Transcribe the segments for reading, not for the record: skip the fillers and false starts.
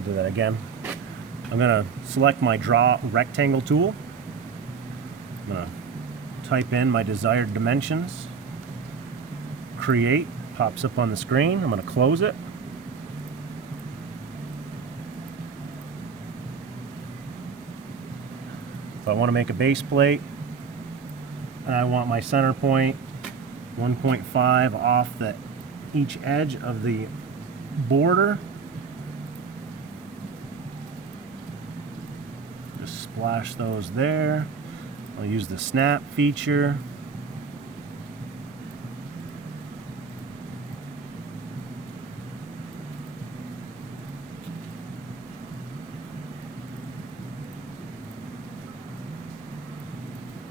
I'll do that again. I'm going to select my Draw Rectangle tool. I'm going to type in my desired dimensions. Create pops up on the screen. I'm going to close it. If I want to make a base plate, and I want my center point 1.5 off each edge of the border. Just splash those there. I'll use the snap feature.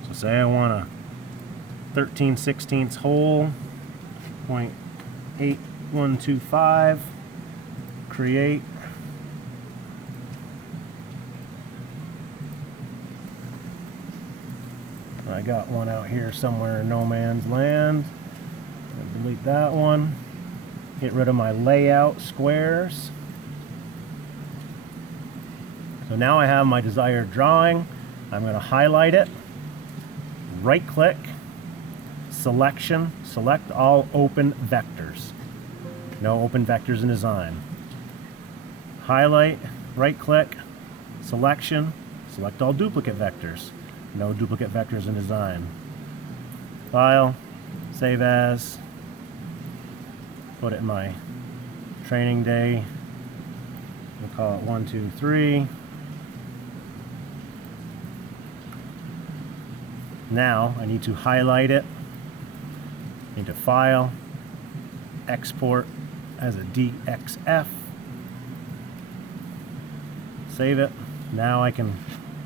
So say I want a 13/16 hole, 0.8125, create. I got one out here somewhere in no man's land. I'll delete that one. Get rid of my layout squares. So now I have my desired drawing. I'm going to highlight it, right click, selection, select all open vectors. No open vectors in design. Highlight, right click, selection, select all duplicate vectors. No duplicate vectors in design. File, save as, put it in my training day. We'll call it 1, 2, 3. Now I need to highlight it. Into File, Export as a DXF. Save it. Now I can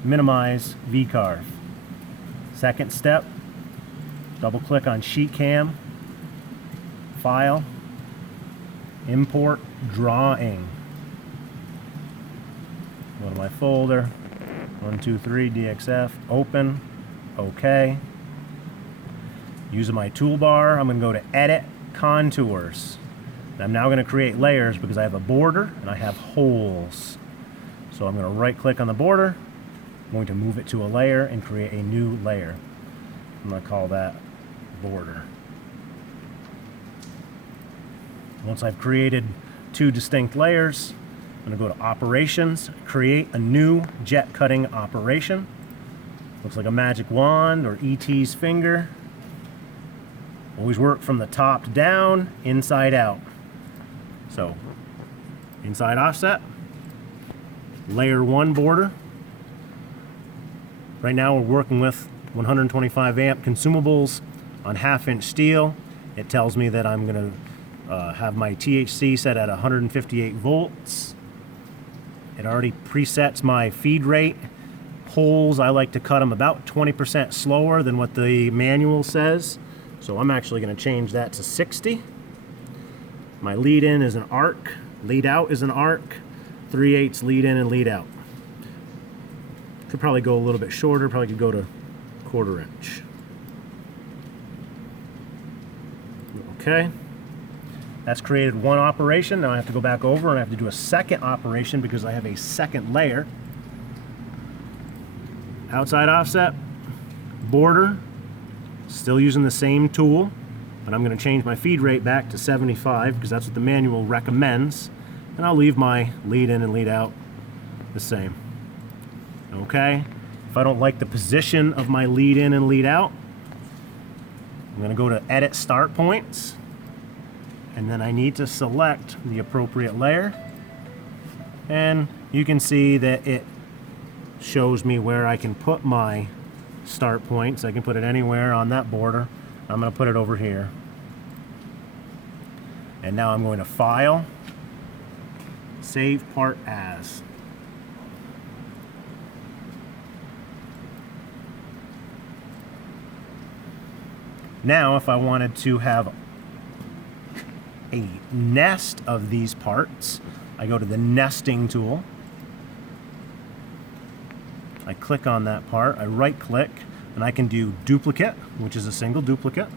minimize Vcarve. Second step, double click on sheetcam, File, Import Drawing. Go to my folder, 1, 2, 3 DXF, open, OK. Using my toolbar, I'm going to go to Edit Contours. And I'm now going to create layers because I have a border and I have holes. So I'm going to right click on the border. I'm going to move it to a layer and create a new layer. I'm going to call that border. Once I've created two distinct layers, I'm going to go to Operations, create a new jet cutting operation. Looks like a magic wand or ET's finger. Always work from the top down, inside out. So, inside offset, layer 1 border. Right now we're working with 125 amp consumables on 1/2 inch steel. It tells me that I'm going to have my THC set at 158 volts. It already presets my feed rate. Holes, I like to cut them about 20% slower than what the manual says. So I'm actually going to change that to 60. My lead in is an arc, lead out is an arc, 3/8 lead in and lead out. Could probably go a little bit shorter, probably could go to 1/4 inch. Okay, that's created one operation. Now I have to go back over and I have to do a second operation because I have a second layer. Outside offset, border, still using the same tool, but I'm going to change my feed rate back to 75 because that's what the manual recommends, and I'll leave my lead in and lead out the same. Okay, if I don't like the position of my lead in and lead out, I'm going to go to Edit Start Points, and then I need to select the appropriate layer, and you can see that it shows me where I can put my start points. I can put it anywhere on that border. I'm going to put it over here. And now I'm going to File, Save Part As. Now if I wanted to have a nest of these parts, I go to the nesting tool. I click on that part, I right click, and I can do duplicate, which is a single duplicate.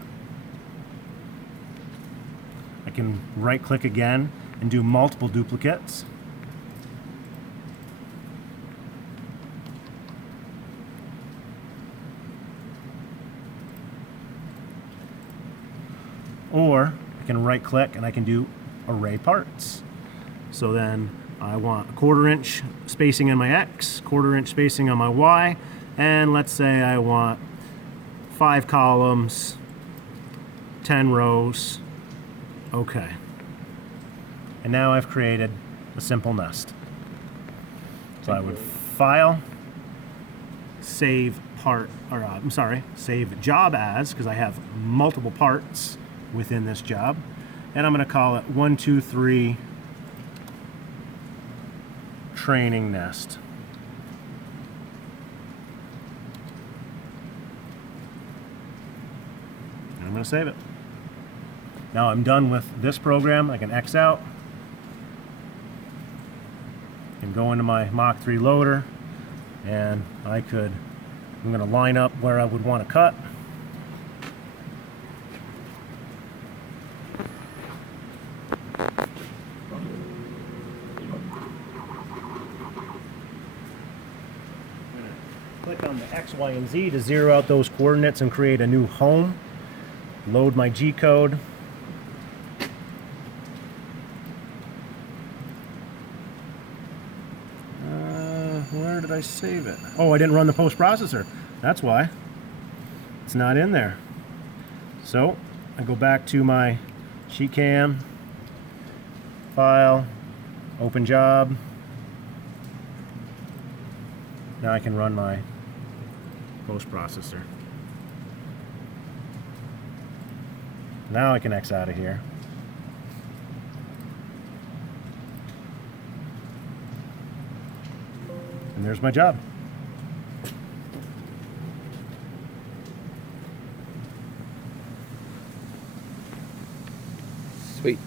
I can right click again and do multiple duplicates. Or I can right click and I can do array parts. So then I want a 1/4 inch spacing on my X, 1/4 inch spacing on my Y, and let's say I want 5 columns, 10 rows. Okay. And now I've created a simple nest. So I would file, save part, or save job as, because I have multiple parts within this job. And I'm going to call it 1, 2, 3 training nest. And I'm going to save it. Now I'm done with this program. I can X out and go into my Mach 3 loader, and I'm going to line up where I would want to cut. Click on the X, Y, and Z to zero out those coordinates and create a new home. Load my G code. Where did I save it? Oh, I didn't run the post processor. That's why. It's not in there. So I go back to my sheetcam, file, open job. Now I can run my post processor. Now I can X out of here. And there's my job. Sweet.